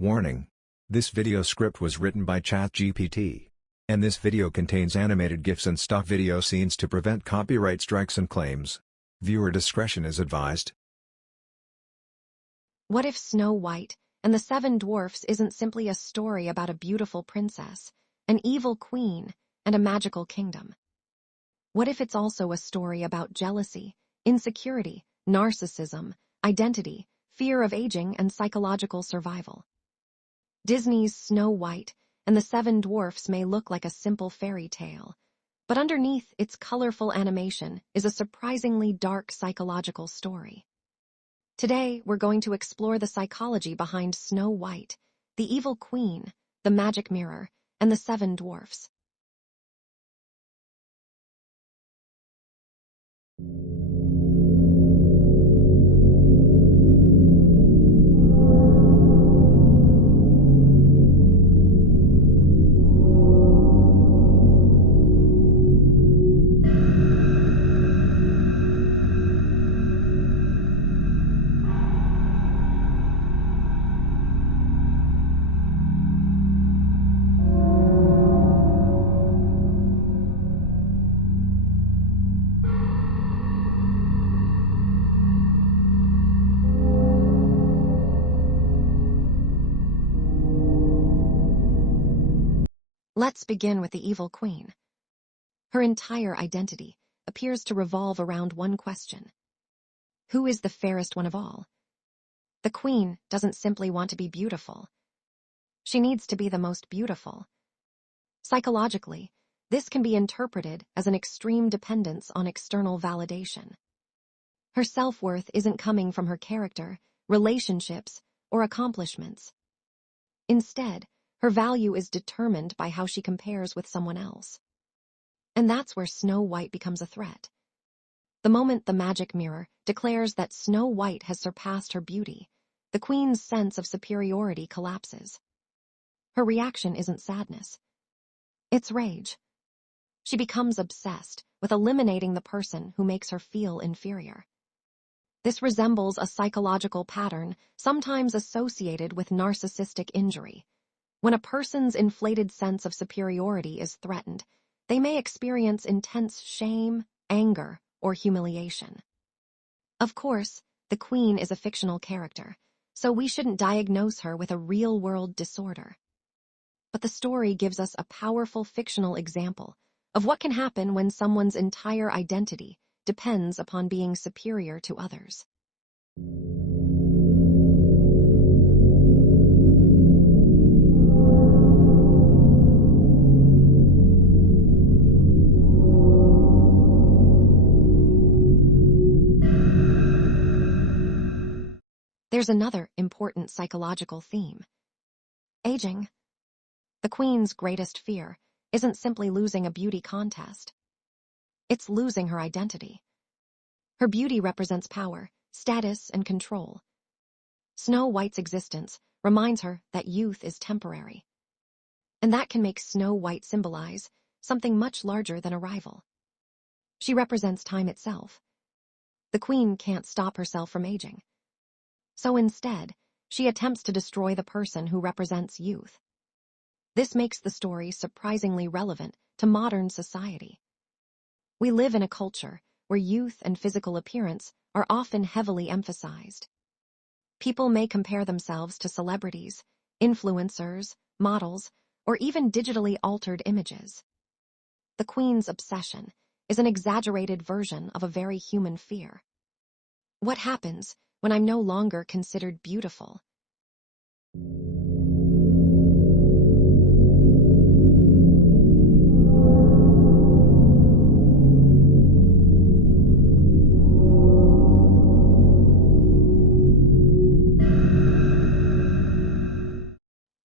Warning. This video script was written by ChatGPT. And this video contains animated GIFs and stock video scenes to prevent copyright strikes and claims. Viewer discretion is advised. What if Snow White and the Seven Dwarfs isn't simply a story about a beautiful princess, an evil queen, and a magical kingdom? What if it's also a story about jealousy, insecurity, narcissism, identity, fear of aging, and psychological survival? Disney's Snow White and the Seven Dwarfs may look like a simple fairy tale, but underneath its colorful animation is a surprisingly dark psychological story. Today, we're going to explore the psychology behind Snow White, the evil queen, the magic mirror, and the Seven Dwarfs. Let's begin with the evil queen. Her entire identity appears to revolve around one question. Who is the fairest one of all? The queen doesn't simply want to be beautiful. She needs to be the most beautiful. Psychologically, this can be interpreted as an extreme dependence on external validation. Her self-worth isn't coming from her character, relationships, or accomplishments. Instead, her value is determined by how she compares with someone else. And that's where Snow White becomes a threat. The moment the magic mirror declares that Snow White has surpassed her beauty, the queen's sense of superiority collapses. Her reaction isn't sadness. It's rage. She becomes obsessed with eliminating the person who makes her feel inferior. This resembles a psychological pattern sometimes associated with narcissistic injury. When a person's inflated sense of superiority is threatened, they may experience intense shame, anger, or humiliation. Of course, the queen is a fictional character, so we shouldn't diagnose her with a real-world disorder. But the story gives us a powerful fictional example of what can happen when someone's entire identity depends upon being superior to others. There's another important psychological theme. Aging. The queen's greatest fear isn't simply losing a beauty contest. It's losing her identity. Her beauty represents power, status, and control. Snow White's existence reminds her that youth is temporary. And that can make Snow White symbolize something much larger than a rival. She represents time itself. The queen can't stop herself from aging. So instead, she attempts to destroy the person who represents youth. This makes the story surprisingly relevant to modern society. We live in a culture where youth and physical appearance are often heavily emphasized. People may compare themselves to celebrities, influencers, models, or even digitally altered images. The queen's obsession is an exaggerated version of a very human fear. What happens when I'm no longer considered beautiful?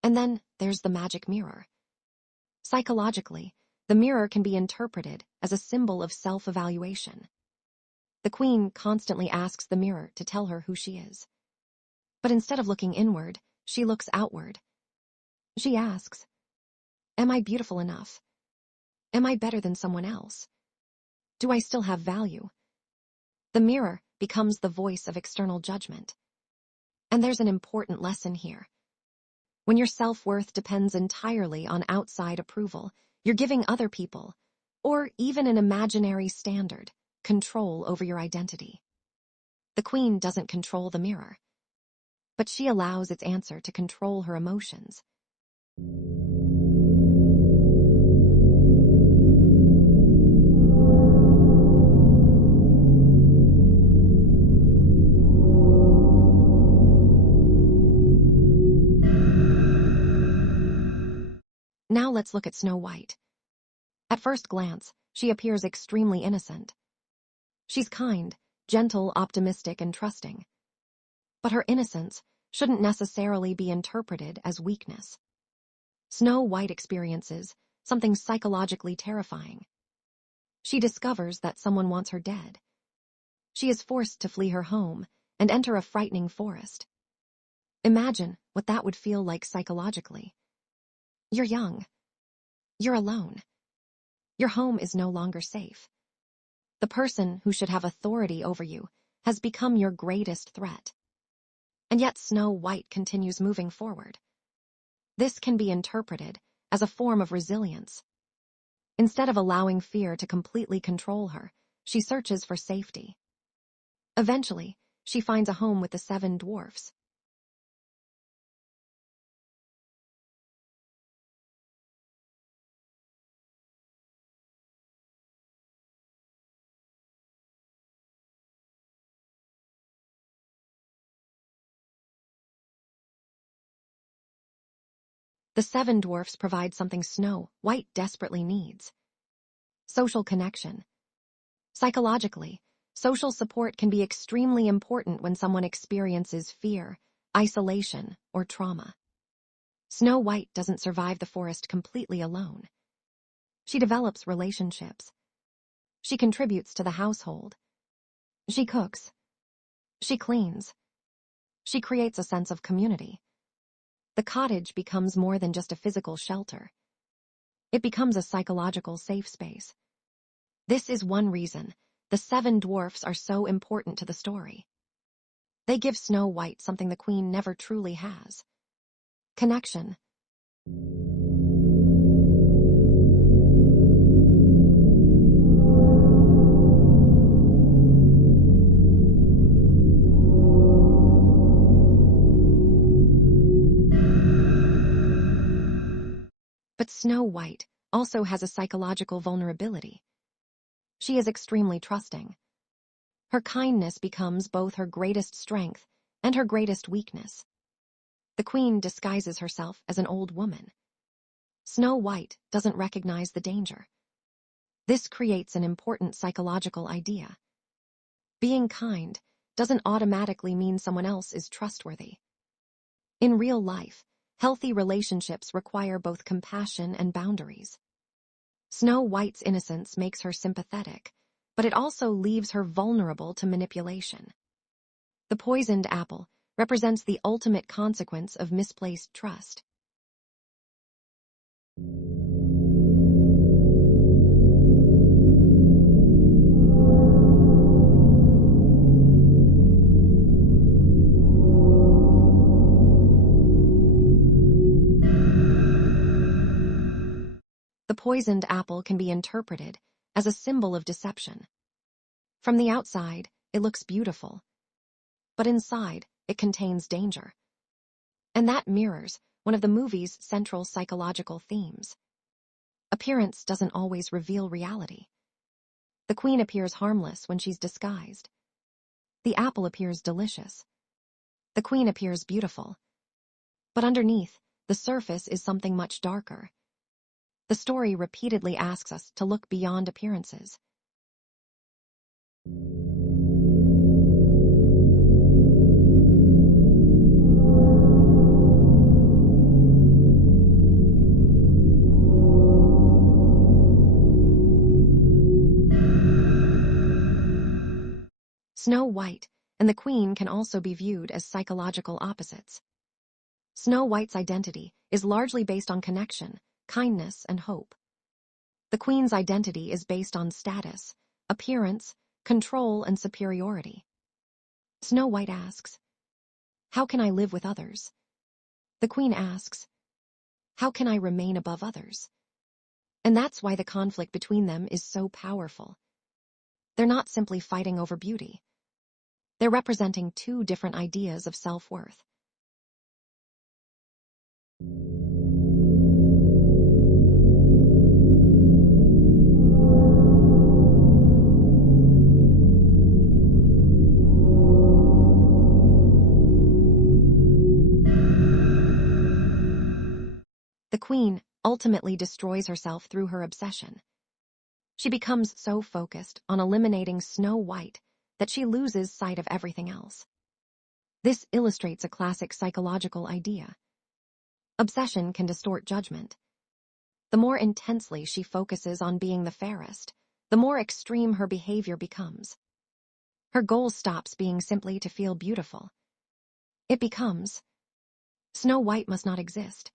And then there's the magic mirror. Psychologically, the mirror can be interpreted as a symbol of self-evaluation. The queen constantly asks the mirror to tell her who she is. But instead of looking inward, she looks outward. She asks, am I beautiful enough? Am I better than someone else? Do I still have value? The mirror becomes the voice of external judgment. And there's an important lesson here. When your self-worth depends entirely on outside approval, you're giving other people, or even an imaginary standard, control over your identity. The queen doesn't control the mirror, but she allows its answer to control her emotions. Now let's look at Snow White. At first glance, she appears extremely innocent. She's kind, gentle, optimistic, and trusting. But her innocence shouldn't necessarily be interpreted as weakness. Snow White experiences something psychologically terrifying. She discovers that someone wants her dead. She is forced to flee her home and enter a frightening forest. Imagine what that would feel like psychologically. You're young. You're alone. Your home is no longer safe. The person who should have authority over you has become your greatest threat. And yet Snow White continues moving forward. This can be interpreted as a form of resilience. Instead of allowing fear to completely control her, she searches for safety. Eventually, she finds a home with the 7 dwarfs. The 7 dwarfs provide something Snow White desperately needs: social connection. Psychologically, social support can be extremely important when someone experiences fear, isolation, or trauma. Snow White doesn't survive the forest completely alone. She develops relationships. She contributes to the household. She cooks. She cleans. She creates a sense of community. The cottage becomes more than just a physical shelter. It becomes a psychological safe space. This is one reason the 7 dwarfs are so important to the story. They give Snow White something the queen never truly has: connection. But Snow White also has a psychological vulnerability. She is extremely trusting. Her kindness becomes both her greatest strength and her greatest weakness. The queen disguises herself as an old woman. Snow White doesn't recognize the danger. This creates an important psychological idea. Being kind doesn't automatically mean someone else is trustworthy. In real life, healthy relationships require both compassion and boundaries. Snow White's innocence makes her sympathetic, but it also leaves her vulnerable to manipulation. The poisoned apple represents the ultimate consequence of misplaced trust. The poisoned apple can be interpreted as a symbol of deception. From the outside, it looks beautiful, but inside, it contains danger. And that mirrors one of the movie's central psychological themes. Appearance doesn't always reveal reality. The queen appears harmless when she's disguised. The apple appears delicious. The queen appears beautiful. But underneath, the surface is something much darker. The story repeatedly asks us to look beyond appearances. Snow White and the queen can also be viewed as psychological opposites. Snow White's identity is largely based on connection, kindness, and hope. The queen's identity is based on status, appearance, control, and superiority. Snow White asks, "How can I live with others?" The queen asks, how can I remain above others? And that's why the conflict between them is so powerful. They're not simply fighting over beauty. They're representing two different ideas of self-worth. The queen ultimately destroys herself through her obsession. She becomes so focused on eliminating Snow White that she loses sight of everything else. This illustrates a classic psychological idea. Obsession can distort judgment. The more intensely she focuses on being the fairest, the more extreme her behavior becomes. Her goal stops being simply to feel beautiful. It becomes, Snow White must not exist.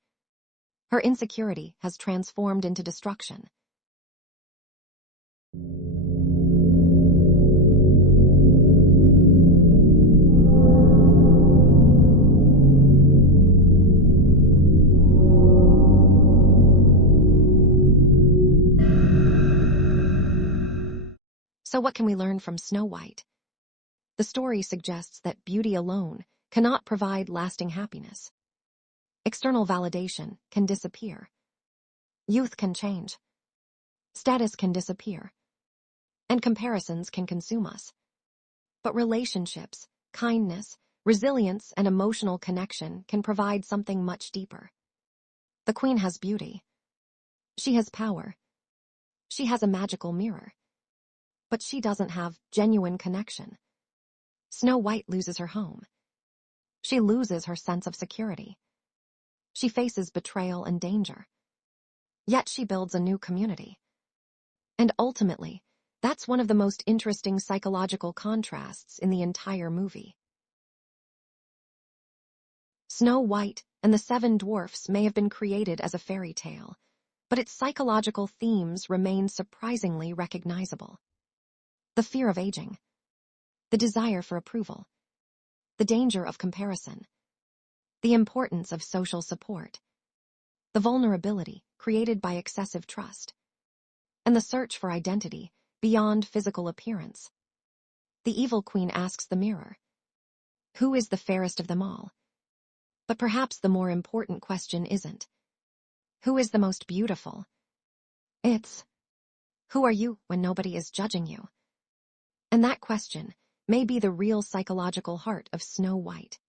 Her insecurity has transformed into destruction. So what can we learn from Snow White? The story suggests that beauty alone cannot provide lasting happiness. External validation can disappear. Youth can change. Status can disappear. And comparisons can consume us. But relationships, kindness, resilience, and emotional connection can provide something much deeper. The queen has beauty. She has power. She has a magical mirror. But she doesn't have genuine connection. Snow White loses her home. She loses her sense of security. She faces betrayal and danger. Yet she builds a new community. And ultimately, that's one of the most interesting psychological contrasts in the entire movie. Snow White and the Seven Dwarfs may have been created as a fairy tale, but its psychological themes remain surprisingly recognizable. The fear of aging, the desire for approval, the danger of comparison, the importance of social support, the vulnerability created by excessive trust, and the search for identity beyond physical appearance. The evil queen asks the mirror, who is the fairest of them all? But perhaps the more important question isn't, who is the most beautiful? It's, who are you when nobody is judging you? And that question may be the real psychological heart of Snow White.